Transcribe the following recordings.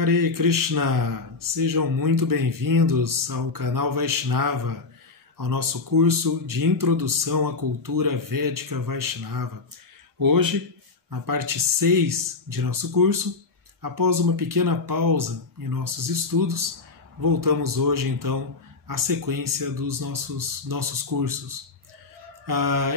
Hare Krishna! Sejam muito bem-vindos ao canal Vaishnava, ao nosso curso de Introdução à Cultura Védica Vaishnava. Hoje, na parte 6 de nosso curso, após uma pequena pausa em nossos estudos, voltamos hoje então à sequência dos nossos cursos.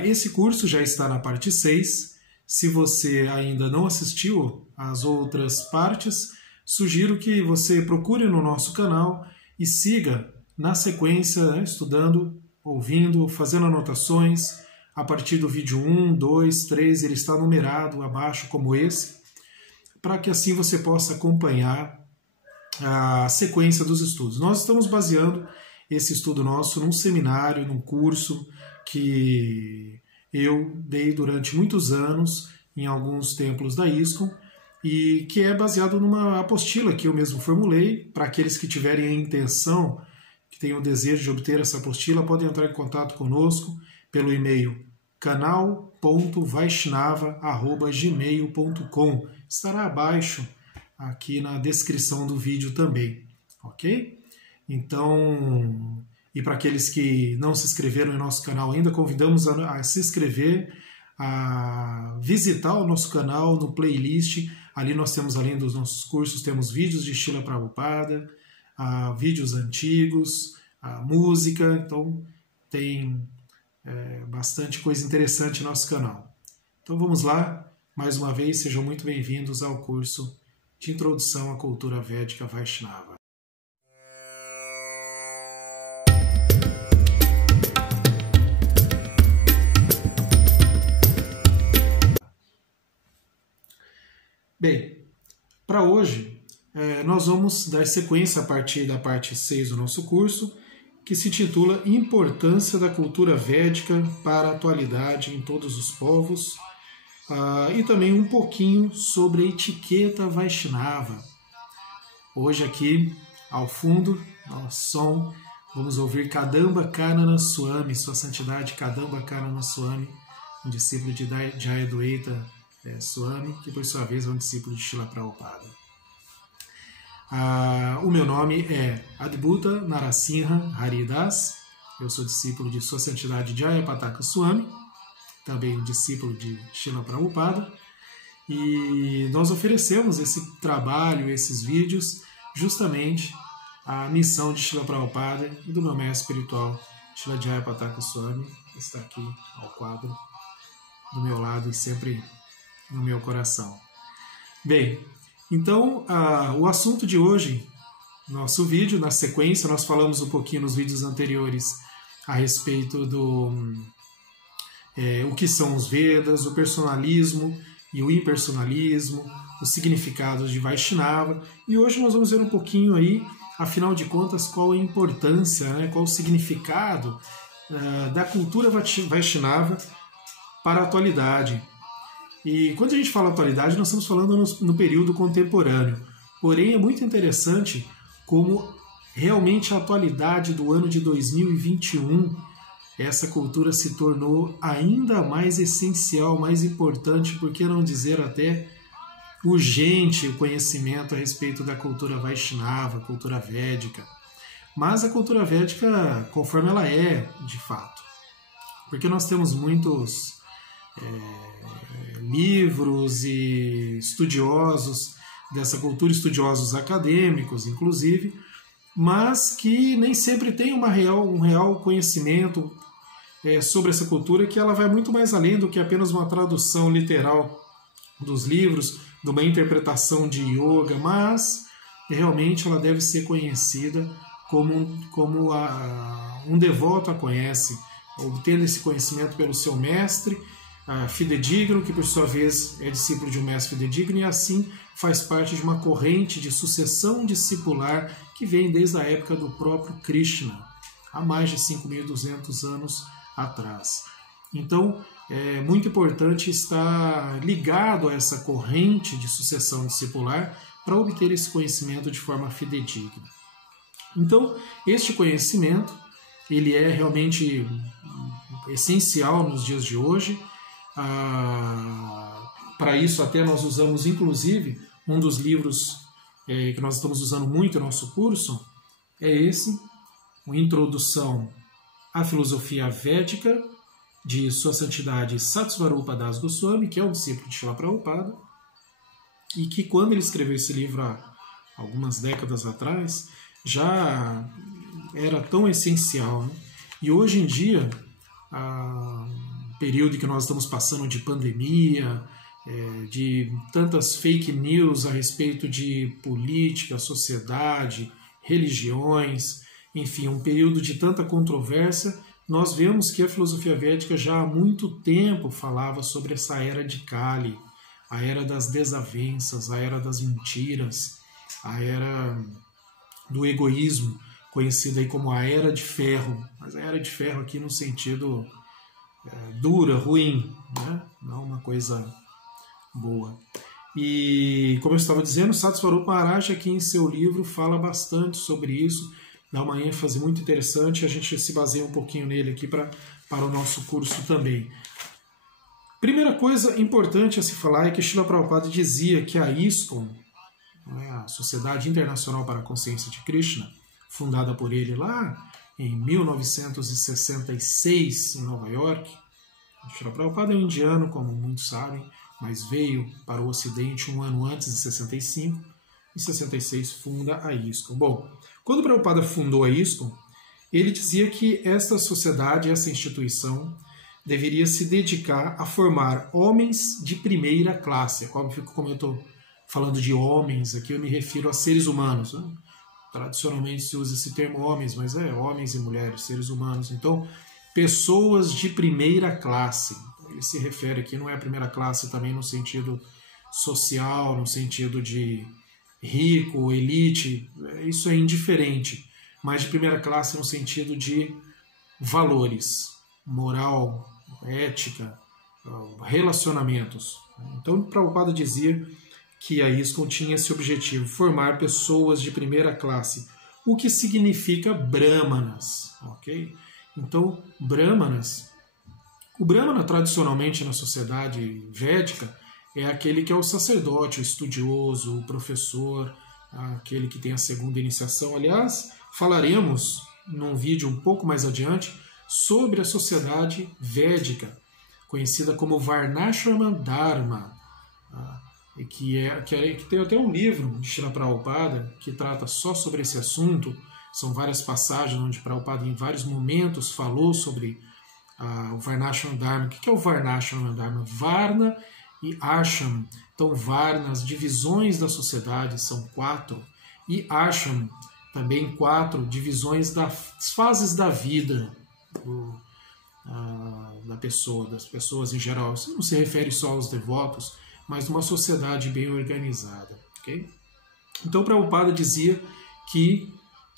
Esse curso já está na parte 6. Se você ainda não assistiu às outras partes, sugiro que você procure no nosso canal e siga na sequência, estudando, ouvindo, fazendo anotações. A partir do vídeo 1, 2, 3, ele está numerado abaixo como esse, para que assim você possa acompanhar a sequência dos estudos. Nós estamos baseando esse estudo nosso num seminário, num curso que eu dei durante muitos anos em alguns templos da ISKCON, e que é baseado numa apostila que eu mesmo formulei. Para aqueles que tiverem a intenção, que tenham o desejo de obter essa apostila, podem entrar em contato conosco pelo e-mail canal.vaishnava@gmail.com. Estará abaixo aqui na descrição do vídeo também, ok? Então, e para aqueles que não se inscreveram em nosso canal ainda, convidamos a se inscrever, a visitar o nosso canal no playlist. Ali nós temos, além dos nossos cursos, temos vídeos de Srila Prabhupada, vídeos antigos, música, então tem bastante coisa interessante no nosso canal. Então vamos lá, mais uma vez, sejam muito bem-vindos ao curso de Introdução à Cultura Védica Vaishnava. Bem, para hoje nós vamos dar sequência a partir da parte 6 do nosso curso, que se titula Importância da Cultura Védica para a Atualidade em Todos os Povos, e também um pouquinho sobre a etiqueta Vaishnava. Hoje aqui, ao fundo, ao som, vamos ouvir Kadamba Kanana Swami, Sua Santidade Kadamba Kanana Swami, um discípulo de Jayadvaita Swami, que por sua vez é um discípulo de Srila Prabhupada. O meu nome é Adbhuta Narasimha Haridas, eu sou discípulo de Sua Santidade Jayapataka Swami, também um discípulo de Srila Prabhupada, e nós oferecemos esse trabalho, esses vídeos, justamente à missão de Srila Prabhupada e do meu mestre espiritual, Srila Jayapataka Swami, que está aqui ao quadro do meu lado e sempre no meu coração. Bem, então o assunto de hoje, nosso vídeo, na sequência, nós falamos um pouquinho nos vídeos anteriores a respeito do o que são os Vedas, o personalismo e o impersonalismo, os significados de Vaishnava, e hoje nós vamos ver um pouquinho aí, afinal de contas, qual a importância, qual o significado da cultura Vaishnava para a atualidade. E quando a gente fala atualidade, nós estamos falando no período contemporâneo. Porém, é muito interessante como realmente a atualidade do ano de 2021, essa cultura se tornou ainda mais essencial, mais importante, por que não dizer até urgente, o conhecimento a respeito da cultura Vaishnava, cultura védica. Mas a cultura védica, conforme ela é, de fato. Porque nós temos muitos livros e estudiosos dessa cultura, estudiosos acadêmicos, inclusive, mas que nem sempre têm um real conhecimento sobre essa cultura, que ela vai muito mais além do que apenas uma tradução literal dos livros, de uma interpretação de yoga, mas realmente ela deve ser conhecida como um devoto a conhece, obtendo esse conhecimento pelo seu mestre fidedigno, que por sua vez é discípulo de um mestre fidedigno, e assim faz parte de uma corrente de sucessão discipular que vem desde a época do próprio Krishna, há mais de 5.200 anos atrás. Então, é muito importante estar ligado a essa corrente de sucessão discipular para obter esse conhecimento de forma fidedigna. Então, este conhecimento ele é realmente essencial nos dias de hoje. Para isso até nós usamos inclusive um dos livros que nós estamos usando muito no nosso curso, é esse, uma introdução à filosofia védica de Sua Santidade Satsvarupa Das Goswami, que é o discípulo de Srila Prabhupada, e que quando ele escreveu esse livro há algumas décadas atrás, já era tão essencial, né? E hoje em dia, o período que nós estamos passando de pandemia, de tantas fake news a respeito de política, sociedade, religiões, enfim, um período de tanta controvérsia, nós vemos que a filosofia védica já há muito tempo falava sobre essa era de Kali, a era das desavenças, a era das mentiras, a era do egoísmo, conhecida aí como a Era de Ferro, mas a Era de Ferro aqui no sentido dura, ruim, né? Não uma coisa boa. E, como eu estava dizendo, Satsvarupa Maharaj aqui em seu livro fala bastante sobre isso, dá uma ênfase muito interessante, a gente se baseia um pouquinho nele aqui para o nosso curso também. Primeira coisa importante a se falar é que Srila Prabhupada dizia que a ISKCON, a Sociedade Internacional para a Consciência de Krishna, fundada por ele lá em 1966 em Nova York. Srila Prabhupada é um indiano, como muitos sabem, mas veio para o Ocidente um ano antes de 65. Em 66 funda a ISKCON. Bom, quando Prabhupada fundou a ISKCON, ele dizia que esta sociedade, essa instituição, deveria se dedicar a formar homens de primeira classe. Óbvio que, como eu estou falando de homens, aqui eu me refiro a seres humanos, né? Tradicionalmente se usa esse termo homens, mas homens e mulheres, seres humanos. Então, pessoas de primeira classe. Ele se refere aqui, não é a primeira classe também no sentido social, no sentido de rico, elite, isso é indiferente, mas de primeira classe no sentido de valores, moral, ética, relacionamentos. Então, Prabhupada dizia que a ISKCON tinha esse objetivo, formar pessoas de primeira classe, o que significa brahmanas, ok? Então, brahmanas, o brahmana tradicionalmente na sociedade védica é aquele que é o sacerdote, o estudioso, o professor, aquele que tem a segunda iniciação. Aliás, falaremos num vídeo um pouco mais adiante sobre a sociedade védica, conhecida como Varnashrama Dharma, que tem até um livro de Srila Prabhupada que trata só sobre esse assunto. São várias passagens onde Prabhupada em vários momentos falou sobre o Varnashrama Dharma. O que é o Varnashrama Dharma? Varna e Ashram. Então, Varna, as divisões da sociedade são 4, e Ashram, também 4 divisões das fases da vida da pessoa, das pessoas em geral. Isso não se refere só aos devotos, mas uma sociedade bem organizada. Okay? Então, Prabhupada dizia que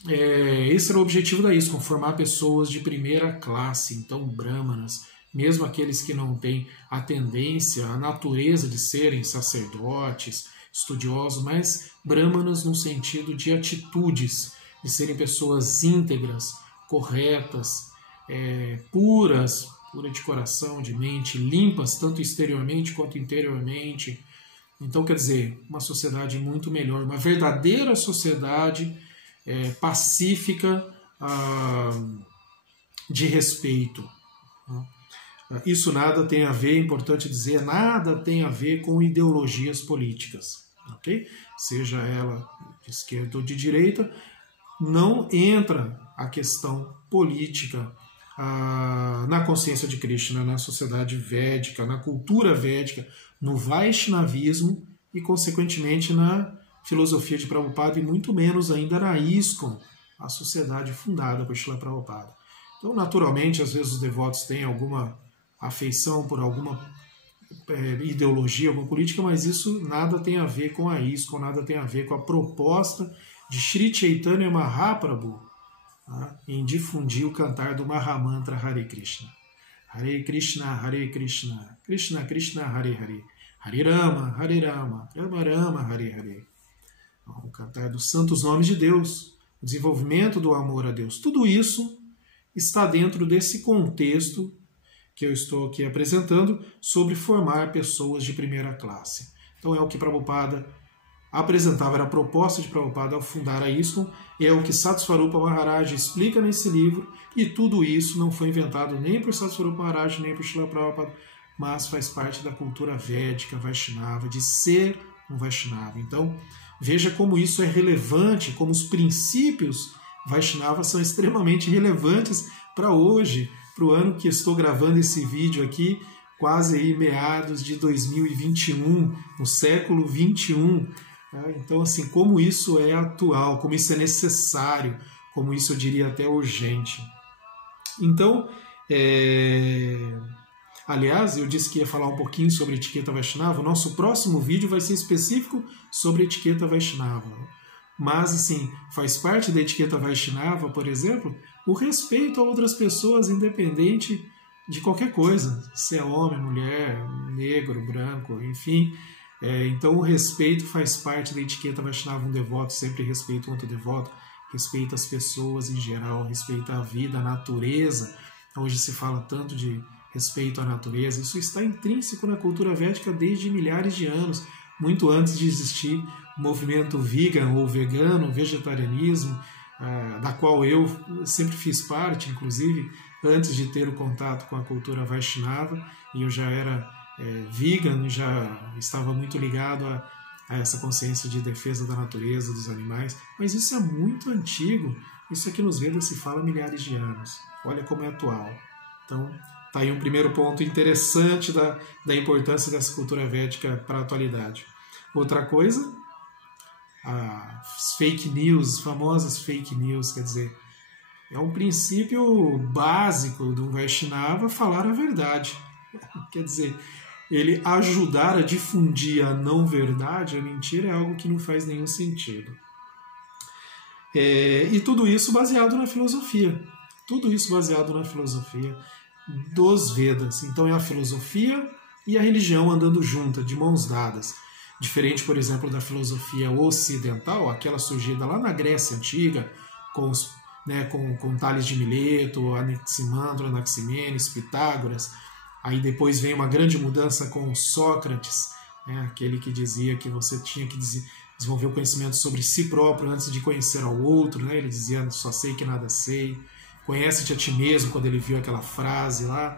esse era o objetivo da ISKCON, formar pessoas de primeira classe, então brahmanas, mesmo aqueles que não têm a tendência, a natureza de serem sacerdotes, estudiosos, mas brahmanas no sentido de atitudes, de serem pessoas íntegras, corretas, puras, pura de coração, de mente, limpas, tanto exteriormente quanto interiormente. Então, quer dizer, uma sociedade muito melhor, uma verdadeira sociedade pacífica, de respeito. Isso nada tem a ver, é importante dizer, nada tem a ver com ideologias políticas, ok? Seja ela de esquerda ou de direita, não entra a questão política na consciência de Krishna, na sociedade védica, na cultura védica, no Vaishnavismo e, consequentemente, na filosofia de Prabhupada e muito menos ainda na ISKCON, a sociedade fundada por Srila Prabhupada. Então, naturalmente, às vezes os devotos têm alguma afeição por alguma ideologia, alguma política, mas isso nada tem a ver com a ISKCON, nada tem a ver com a proposta de Sri Chaitanya Mahaprabhu em difundir o cantar do Mahamantra Hare Krishna. Hare Krishna, Krishna Krishna, Hare Hare, Hare Rama, Rama Rama, Hare Hare. O cantar dos santos nomes de Deus, o desenvolvimento do amor a Deus. Tudo isso está dentro desse contexto que eu estou aqui apresentando sobre formar pessoas de primeira classe. Então é o que Prabhupada apresentava, era a proposta de Prabhupada ao fundar a ISKCON, é o que Satsvarupa Maharaj explica nesse livro, e tudo isso não foi inventado nem por Satsvarupa Maharaj, nem por Srila Prabhupada, mas faz parte da cultura védica, Vaishnava, de ser um Vaishnava. Então, veja como isso é relevante, como os princípios Vaishnavas são extremamente relevantes para hoje, para o ano que estou gravando esse vídeo aqui, quase aí meados de 2021, no século 21. Então, assim, como isso é atual, como isso é necessário, como isso eu diria até urgente. Então, aliás, eu disse que ia falar um pouquinho sobre etiqueta Vaishnava. O nosso próximo vídeo vai ser específico sobre etiqueta Vaishnava. Mas, assim, faz parte da etiqueta Vaishnava, por exemplo, o respeito a outras pessoas, independente de qualquer coisa, se é homem, mulher, negro, branco, enfim. Então, o respeito faz parte da etiqueta Vaishnava. Um devoto sempre respeita um outro devoto, respeita as pessoas em geral, respeita a vida, a natureza. Hoje se fala tanto de respeito à natureza. Isso está intrínseco na cultura védica desde milhares de anos, muito antes de existir o movimento vegan ou vegano, vegetarianismo, da qual eu sempre fiz parte, inclusive antes de ter o contato com a cultura Vaishnava, e eu já era vegan, já estava muito ligado a essa consciência de defesa da natureza, dos animais, mas isso é muito antigo, isso aqui nos Vedas se fala há milhares de anos, olha como é atual. Então, está aí um primeiro ponto interessante da importância dessa cultura védica para a atualidade. Outra coisa, as fake news, famosas fake news, quer dizer, é um princípio básico do Vaishnava falar a verdade. Quer dizer, ele ajudar a difundir a não verdade, a mentira, é algo que não faz nenhum sentido. E tudo isso baseado na filosofia. Tudo isso baseado na filosofia dos Vedas. Então é a filosofia e a religião andando juntas, de mãos dadas. Diferente, por exemplo, da filosofia ocidental, aquela surgida lá na Grécia Antiga, com Tales de Mileto, Anaximandro, Anaximenes, Pitágoras. Aí depois vem uma grande mudança com Sócrates, aquele que dizia que você tinha que desenvolver o conhecimento sobre si próprio antes de conhecer ao outro. Ele dizia, só sei que nada sei. Conhece-te a ti mesmo, quando ele viu aquela frase lá.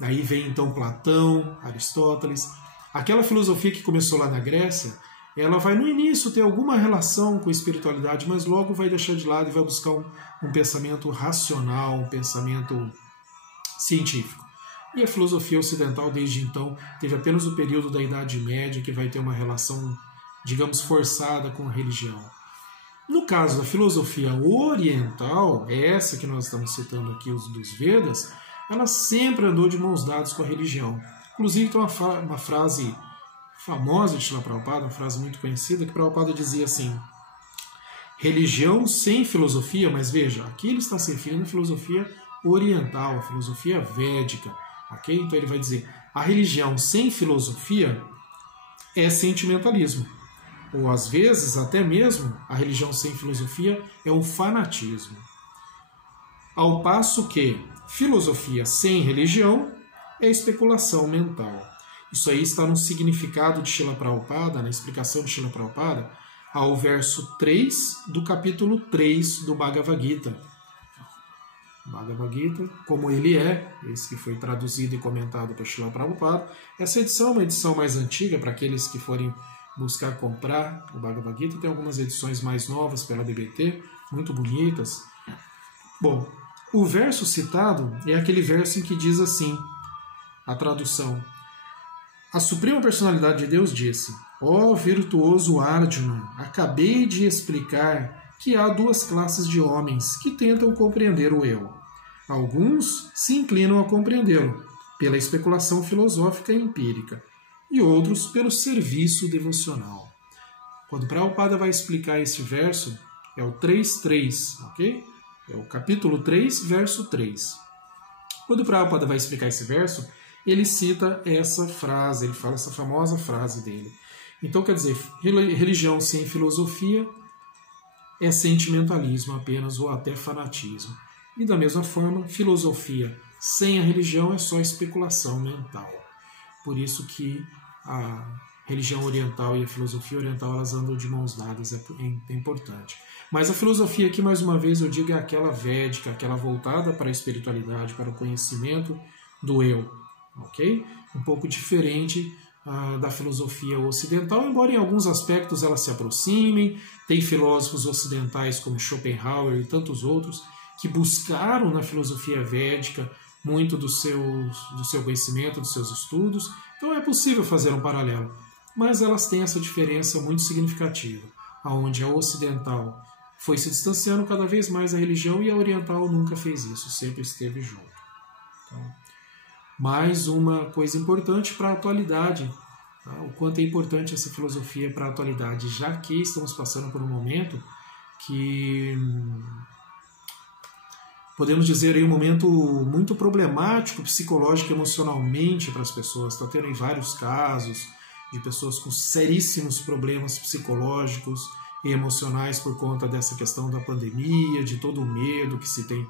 Daí vem então Platão, Aristóteles. Aquela filosofia que começou lá na Grécia, ela vai no início ter alguma relação com a espiritualidade, mas logo vai deixar de lado e vai buscar um pensamento racional, um pensamento científico. E a filosofia ocidental, desde então, teve apenas o período da Idade Média, que vai ter uma relação, digamos, forçada com a religião. No caso da filosofia oriental, essa que nós estamos citando aqui, os dos Vedas, ela sempre andou de mãos dadas com a religião. Inclusive tem uma frase famosa de Srila Prabhupada, uma frase muito conhecida, que Prabhupada dizia assim: religião sem filosofia, mas veja, aqui ele está se referindo à filosofia oriental, a filosofia védica. Okay? Então ele vai dizer, a religião sem filosofia é sentimentalismo. Ou às vezes, até mesmo, a religião sem filosofia é um fanatismo. Ao passo que filosofia sem religião é especulação mental. Isso aí está no significado de Srila Prabhupada, na explicação de Srila Prabhupada, ao verso 3 do capítulo 3 do Bhagavad Gita. Bhagavad Gita, como ele é, esse que foi traduzido e comentado por Srila Prabhupada. Essa edição é uma edição mais antiga, para aqueles que forem buscar comprar o Bhagavad Gita. Tem algumas edições mais novas pela BBT, muito bonitas. Bom, o verso citado é aquele verso em que diz assim, a tradução: a Suprema Personalidade de Deus disse: ó virtuoso Arjuna, acabei de explicar que há duas classes de homens que tentam compreender o eu. Alguns se inclinam a compreendê-lo pela especulação filosófica e empírica, e outros pelo serviço devocional. Quando Prabhupada vai explicar este verso, é o 3.3, ok? É o capítulo 3, verso 3. Quando Prabhupada vai explicar esse verso, ele cita essa frase, ele fala essa famosa frase dele. Então, quer dizer, religião sem filosofia é sentimentalismo apenas, ou até fanatismo. E da mesma forma, filosofia sem a religião é só especulação mental. Por isso que a religião oriental e a filosofia oriental, elas andam de mãos dadas, é importante. Mas a filosofia aqui, mais uma vez, eu digo, é aquela védica, aquela voltada para a espiritualidade, para o conhecimento do eu, ok? Um pouco diferente da filosofia ocidental, embora em alguns aspectos elas se aproximem. Tem filósofos ocidentais como Schopenhauer e tantos outros que buscaram na filosofia védica muito do seu conhecimento, dos seus estudos. Então é possível fazer um paralelo, mas elas têm essa diferença muito significativa, onde a ocidental foi se distanciando cada vez mais da religião e a oriental nunca fez isso, sempre esteve junto. Então, mais uma coisa importante para a atualidade, tá? O quanto é importante essa filosofia para a atualidade, já que estamos passando por um momento que podemos dizer aí um momento muito problemático psicológico e emocionalmente para as pessoas. Está tendo aí vários casos de pessoas com seríssimos problemas psicológicos e emocionais por conta dessa questão da pandemia, de todo o medo que se tem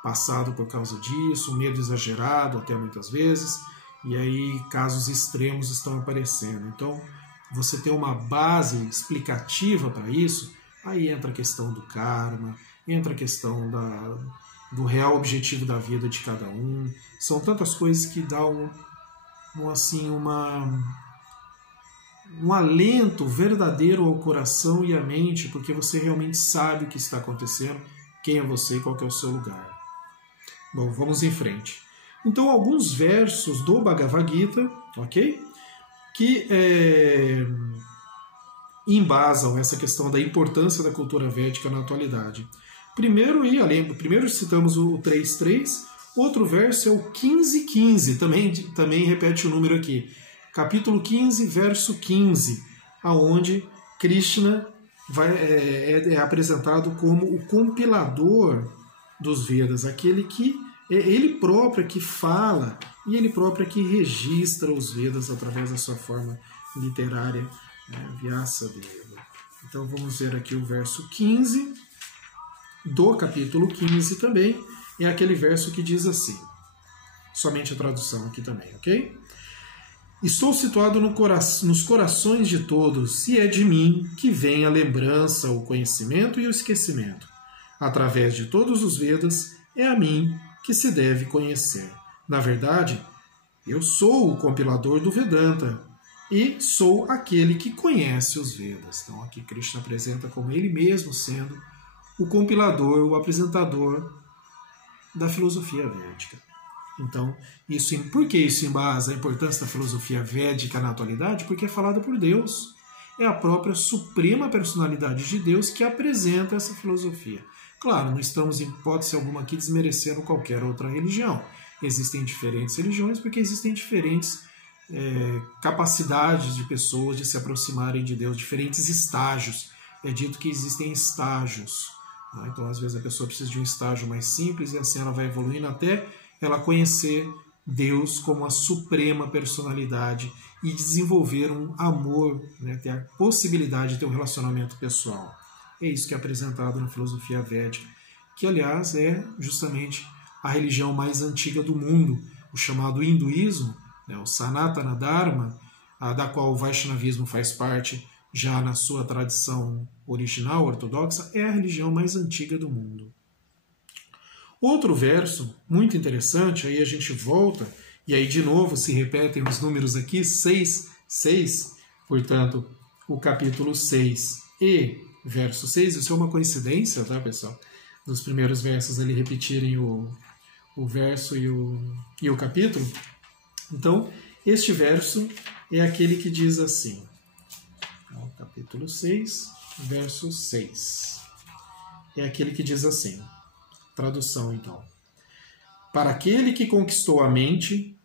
passado por causa disso, um medo exagerado até muitas vezes, e aí casos extremos estão aparecendo. Então, você ter uma base explicativa para isso, aí entra a questão do karma, entra a questão do real objetivo da vida de cada um. São tantas coisas que dão um alento verdadeiro ao coração e à mente, porque você realmente sabe o que está acontecendo, quem é você e qual que é o seu lugar. Bom, vamos em frente. Então, alguns versos do Bhagavad Gita, ok? Que embasam essa questão da importância da cultura védica na atualidade. Primeiro citamos o 3.3, outro verso é o 15.15, também repete o número aqui. Capítulo 15, verso 15, aonde Krishna é apresentado como o compilador dos Vedas, aquele que é ele próprio que fala e ele próprio que registra os Vedas através da sua forma literária, né, Vyasa Deva. Então vamos ver aqui o verso 15 do capítulo 15 também, é aquele verso que diz assim, somente a tradução aqui também, ok? Estou situado nos corações de todos, e é de mim que vem a lembrança, o conhecimento e o esquecimento. Através de todos os Vedas, é a mim que se deve conhecer. Na verdade, eu sou o compilador do Vedanta e sou aquele que conhece os Vedas. Então aqui Krishna apresenta como ele mesmo sendo o compilador, o apresentador da filosofia védica. Então, por que isso embasa a importância da filosofia védica na atualidade? Porque é falada por Deus. É a própria suprema personalidade de Deus que apresenta essa filosofia. Claro, não estamos, em hipótese alguma, aqui desmerecendo qualquer outra religião. Existem diferentes religiões porque existem diferentes capacidades de pessoas de se aproximarem de Deus, diferentes estágios. É dito que existem estágios. Né? Então, às vezes, a pessoa precisa de um estágio mais simples e assim ela vai evoluindo até ela conhecer Deus como a suprema personalidade e desenvolver um amor, né? Ter a possibilidade de ter um relacionamento pessoal. É isso que é apresentado na filosofia védica, que, aliás, é justamente a religião mais antiga do mundo, o chamado hinduísmo, né? O Sanatana Dharma, da qual o Vaishnavismo faz parte já na sua tradição original, ortodoxa, é a religião mais antiga do mundo. Outro verso muito interessante, aí a gente volta, e aí de novo se repetem os números aqui, 6, portanto, o capítulo 6 e verso 6, isso é uma coincidência, tá, pessoal? Nos primeiros versos ali repetirem o verso e o capítulo. Então, este verso é aquele que diz assim, então, capítulo 6, verso 6, é aquele que diz assim, tradução, então. Para aquele que conquistou a mente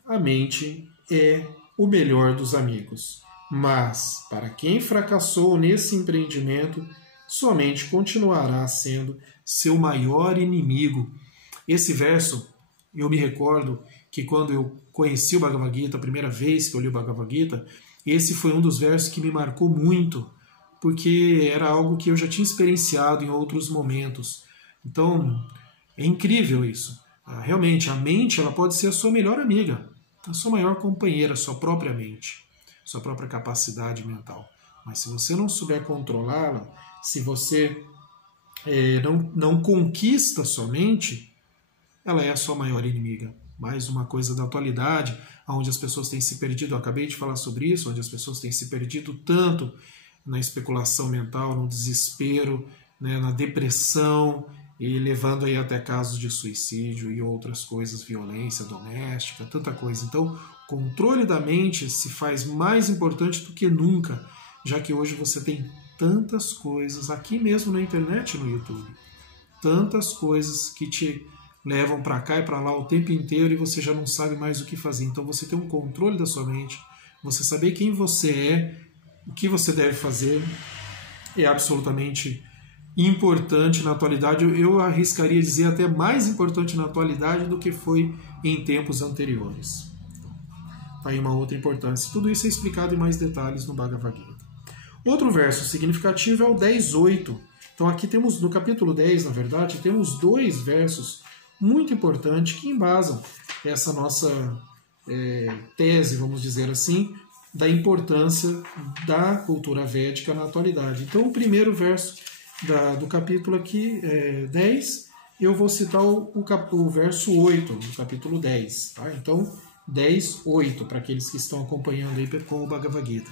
é o melhor dos amigos. Mas, para quem fracassou nesse empreendimento, somente continuará sendo seu maior inimigo. Esse verso, eu me recordo que quando eu conheci o Bhagavad Gita, a primeira vez que eu li o Bhagavad Gita, esse foi um dos versos que me marcou muito, porque era algo que eu já tinha experienciado em outros momentos. Então, é incrível isso. Realmente, a mente ela pode ser a sua melhor amiga, a sua maior companheira, a sua própria mente. sua própria capacidade mental. Mas se você não souber controlá-la, se você não conquista sua mente, ela é a sua maior inimiga. Mais uma coisa da atualidade, onde as pessoas têm se perdido, eu acabei de falar sobre isso, onde as pessoas têm se perdido tanto na especulação mental, no desespero, né, na depressão, e levando aí até casos de suicídio e outras coisas, violência doméstica, tanta coisa. Então, o controle da mente se faz mais importante do que nunca, já que hoje você tem tantas coisas, aqui mesmo na internet, no YouTube, tantas coisas que te levam para cá e para lá o tempo inteiro e você já não sabe mais o que fazer. Então você tem um controle da sua mente, você saber quem você é, o que você deve fazer, é absolutamente importante na atualidade. Eu arriscaria dizer até mais importante na atualidade do que foi em tempos anteriores. Tá aí uma outra importância. Tudo isso é explicado em mais detalhes no Bhagavad Gita. Outro verso significativo é o 10.8. Então aqui temos, no capítulo 10, na verdade, temos 2 versos muito importantes que embasam essa nossa tese, vamos dizer assim, da importância da cultura védica na atualidade. Então, o primeiro verso do capítulo aqui, 10, eu vou citar o verso 8 do capítulo 10. Tá? Então, 10.8, para aqueles que estão acompanhando aí com o Bhagavad Gita.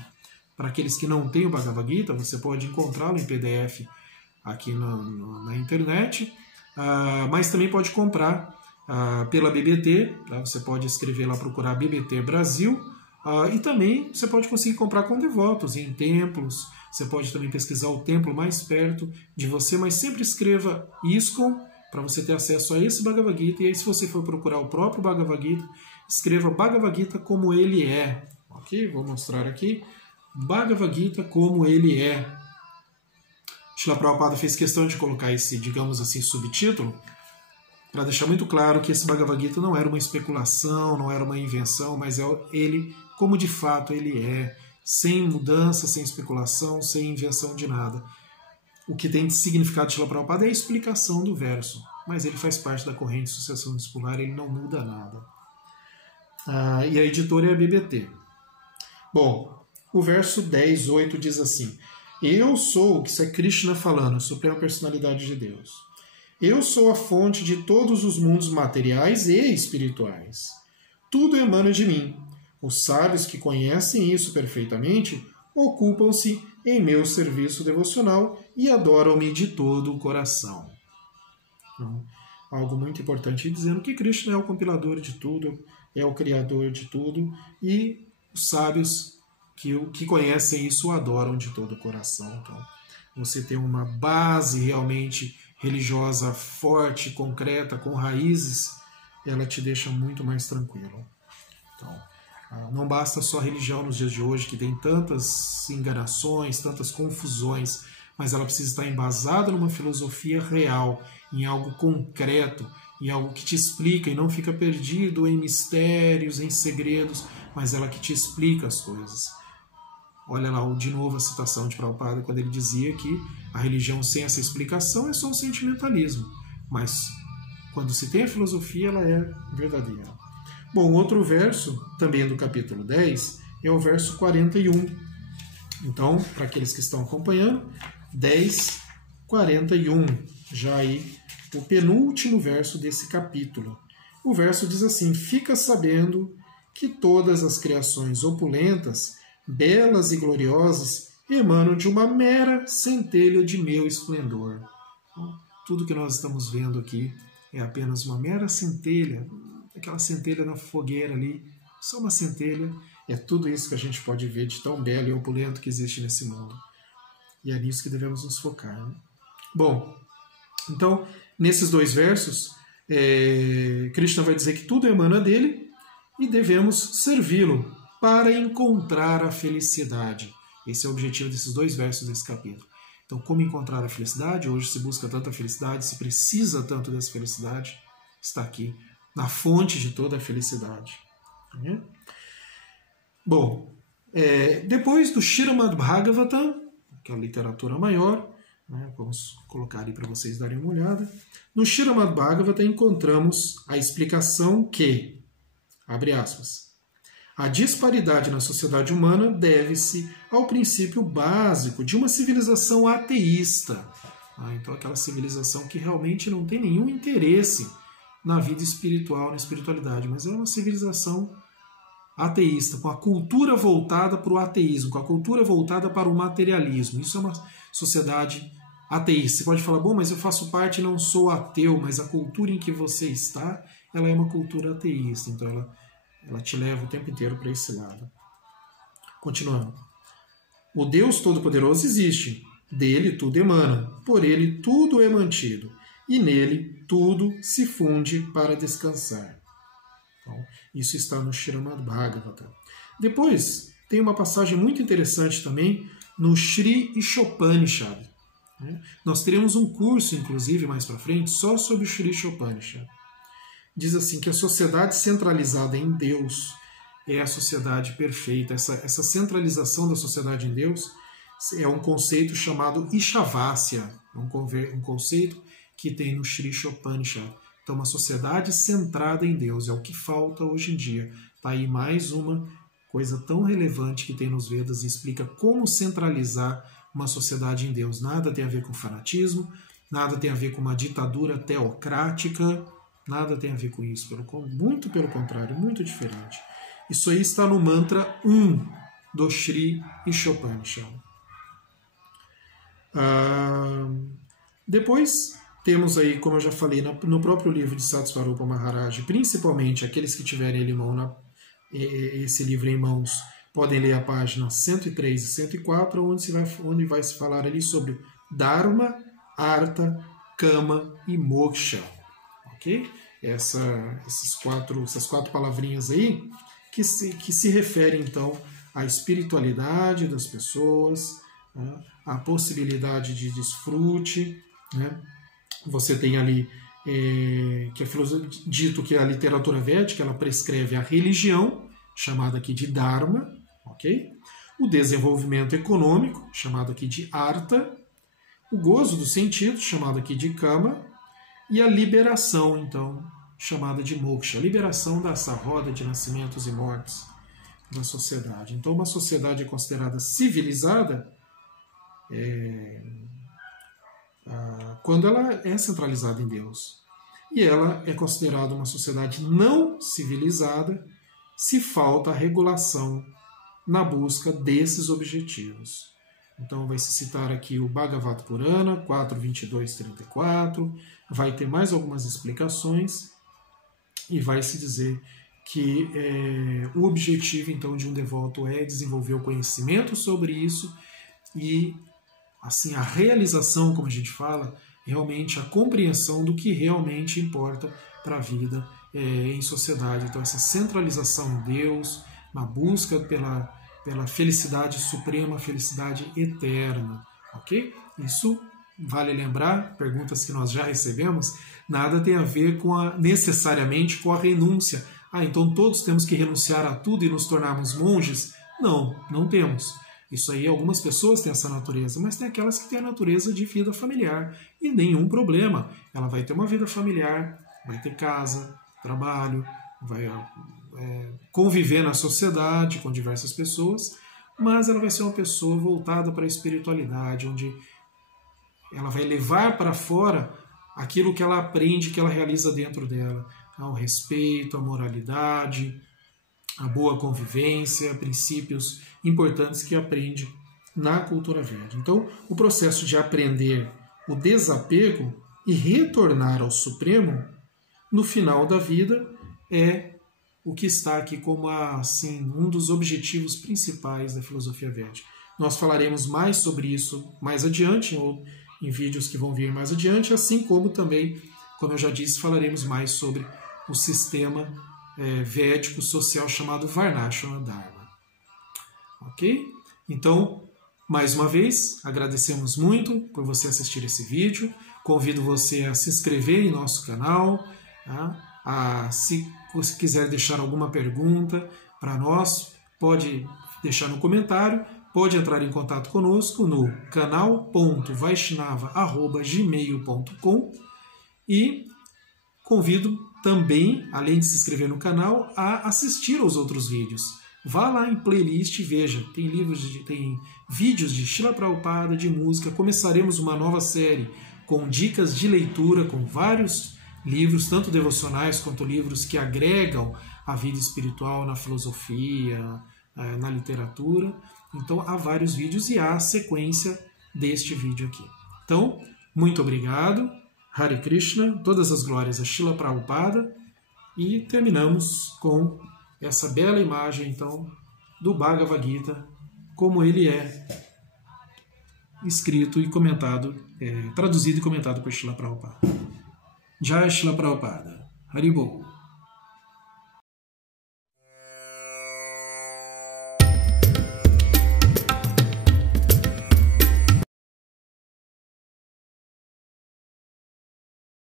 Para aqueles que não têm o Bhagavad Gita, você pode encontrá-lo em PDF aqui na internet, mas também pode comprar pela BBT, tá? Você pode escrever lá, procurar BBT Brasil, e também você pode conseguir comprar com devotos em templos. Você pode também pesquisar o templo mais perto de você, mas sempre escreva ISKCON para você ter acesso a esse Bhagavad Gita. E aí, se você for procurar o próprio Bhagavad Gita, escreva Bhagavad Gita como ele é. Ok? Vou mostrar aqui. Bhagavad Gita como ele é. Srila Prabhupada fez questão de colocar esse, digamos assim, subtítulo, para deixar muito claro que esse Bhagavad Gita não era uma especulação, não era uma invenção, mas é ele como de fato ele é, sem mudança, sem especulação, sem invenção de nada. O que tem de significado de Srila Prabhupada é a explicação do verso, mas ele faz parte da corrente de sucessão discipular, ele não muda nada. E a editora é a BBT. Bom, o verso 10.8 diz assim: eu sou, isso é Krishna falando, a Suprema Personalidade de Deus. Eu sou a fonte de todos os mundos materiais e espirituais. Tudo emana de mim. Os sábios que conhecem isso perfeitamente ocupam-se em meu serviço devocional e adoram-me de todo o coração. Então, algo muito importante dizendo que Krishna é o compilador de tudo, é o criador de tudo, e os sábios que conhecem isso o adoram de todo o coração. Então, você tem uma base realmente religiosa forte, concreta, com raízes, ela te deixa muito mais tranquilo. Então, não basta só a religião nos dias de hoje, que tem tantas enganações, tantas confusões, mas ela precisa estar embasada numa filosofia real, em algo concreto, em algo que te explica e não fica perdido em mistérios, em segredos, mas ela que te explica as coisas. Olha lá de novo a citação de Prabhupada, quando ele dizia que a religião sem essa explicação é só um sentimentalismo, mas quando se tem a filosofia, ela é verdadeira. Bom, outro verso, também do capítulo 10, é o verso 41. Então, para aqueles que estão acompanhando, 10:41, já aí o penúltimo verso desse capítulo. O verso diz assim: fica sabendo que todas as criações opulentas, belas e gloriosas, emanam de uma mera centelha de meu esplendor. Então, tudo que nós estamos vendo aqui é apenas uma mera centelha, aquela centelha na fogueira ali, só uma centelha, é tudo isso que a gente pode ver de tão belo e opulento que existe nesse mundo. E é nisso que devemos nos focar. Né? Bom, então, nesses 2 versos, Krishna vai dizer que tudo emana dele e devemos servi-lo para encontrar a felicidade. Esse é o objetivo desses 2 versos desse capítulo. Então, como encontrar a felicidade? Hoje se busca tanta felicidade, se precisa tanto dessa felicidade, está aqui, na fonte de toda a felicidade. Bom, depois do Srimad Bhagavatam, que é a literatura maior, né, vamos colocar ali para vocês darem uma olhada. No Srimad Bhagavatam encontramos a explicação que, abre aspas, A disparidade na sociedade humana deve-se ao princípio básico de uma civilização ateísta. Então, aquela civilização que realmente não tem nenhum interesse na vida espiritual, na espiritualidade, mas é uma civilização ateísta, com a cultura voltada para o ateísmo, com a cultura voltada para o materialismo. Isso é uma sociedade ateísta. Você pode falar, bom, mas eu faço parte e não sou ateu, mas a cultura em que você está, ela é uma cultura ateísta. Então, ela te leva o tempo inteiro para esse lado. Continuando. O Deus Todo-Poderoso existe. Dele tudo emana. Por ele tudo é mantido. E nele tudo se funde para descansar. Então, isso está no Srimad Bhagavatam. Depois, tem uma passagem muito interessante também no Sri Ishopanishad. Nós teremos um curso, inclusive, mais para frente, só sobre o Sri Ishopanishad. Diz assim que a sociedade centralizada em Deus é a sociedade perfeita. Essa centralização da sociedade em Deus é um conceito chamado Ishavasya, um conceito que tem no Sri Ishopanishad. Então, uma sociedade centrada em Deus é o que falta hoje em dia. Está aí mais uma coisa tão relevante que tem nos Vedas e explica como centralizar uma sociedade em Deus. Nada tem a ver com fanatismo, nada tem a ver com uma ditadura teocrática, nada tem a ver com isso. Muito pelo contrário, muito diferente. Isso aí está no mantra 1 do Sri Ishopanishad. Depois temos aí, como eu já falei, no próprio livro de Satsvarupa Maharaj, principalmente aqueles que tiverem esse livro em mãos, podem ler a página 103 e 104, onde vai se falar ali sobre Dharma, Artha, Kama e Moksha. Ok? Essas quatro palavrinhas aí que se referem então à espiritualidade das pessoas, né? À possibilidade de desfrute, né? Você tem ali que é dito que a literatura védica ela prescreve a religião, chamada aqui de Dharma, ok? O desenvolvimento econômico, chamado aqui de Artha, o gozo dos sentidos, chamado aqui de Kama, e a liberação, então, chamada de Moksha, a liberação dessa roda de nascimentos e mortes da sociedade. Então, uma sociedade é considerada civilizada quando ela é centralizada em Deus. E ela é considerada uma sociedade não civilizada se falta a regulação na busca desses objetivos. Então vai se citar aqui o Bhagavad Purana 4.22.34, vai ter mais algumas explicações e vai se dizer que o objetivo então de um devoto é desenvolver o conhecimento sobre isso e assim a realização, como a gente fala, realmente a compreensão do que realmente importa para a vida em sociedade. Então essa centralização em Deus, na busca pela felicidade suprema, felicidade eterna, ok? Isso, vale lembrar, perguntas que nós já recebemos, nada tem a ver necessariamente com a renúncia. Então todos temos que renunciar a tudo e nos tornarmos monges? Não, não temos. Isso aí, algumas pessoas têm essa natureza, mas tem aquelas que têm a natureza de vida familiar. E nenhum problema. Ela vai ter uma vida familiar, vai ter casa, trabalho, vai conviver na sociedade com diversas pessoas, mas ela vai ser uma pessoa voltada para a espiritualidade, onde ela vai levar para fora aquilo que ela aprende, que ela realiza dentro dela. O respeito, a moralidade, a boa convivência, princípios importantes que aprende na cultura védica. Então, o processo de aprender o desapego e retornar ao Supremo no final da vida é o que está aqui como assim, um dos objetivos principais da filosofia védica. Nós falaremos mais sobre isso mais adiante, ou em vídeos que vão vir mais adiante, assim como também, como eu já disse, falaremos mais sobre o sistema védico social chamado Varnashrama Dharma. Ok? Então, mais uma vez, agradecemos muito por você assistir esse vídeo. Convido você a se inscrever em nosso canal, tá? Se você quiser deixar alguma pergunta para nós, pode deixar no comentário, pode entrar em contato conosco no canal.vaishnava@gmail.com e convido também, além de se inscrever no canal, a assistir aos outros vídeos. vá lá em playlist e veja. Tem tem vídeos de Srila Prabhupada, de música. Começaremos uma nova série com dicas de leitura, com vários livros, tanto devocionais quanto livros que agregam a vida espiritual na filosofia, na literatura. Então há vários vídeos e há a sequência deste vídeo aqui. Então, muito obrigado. Hare Krishna, todas as glórias a Srila Prabhupada. E terminamos com essa bela imagem, então, do Bhagavad Gita, como ele é escrito e comentado, traduzido e comentado por Srila Prabhupada. Jai Srila Prabhupada. Haribol.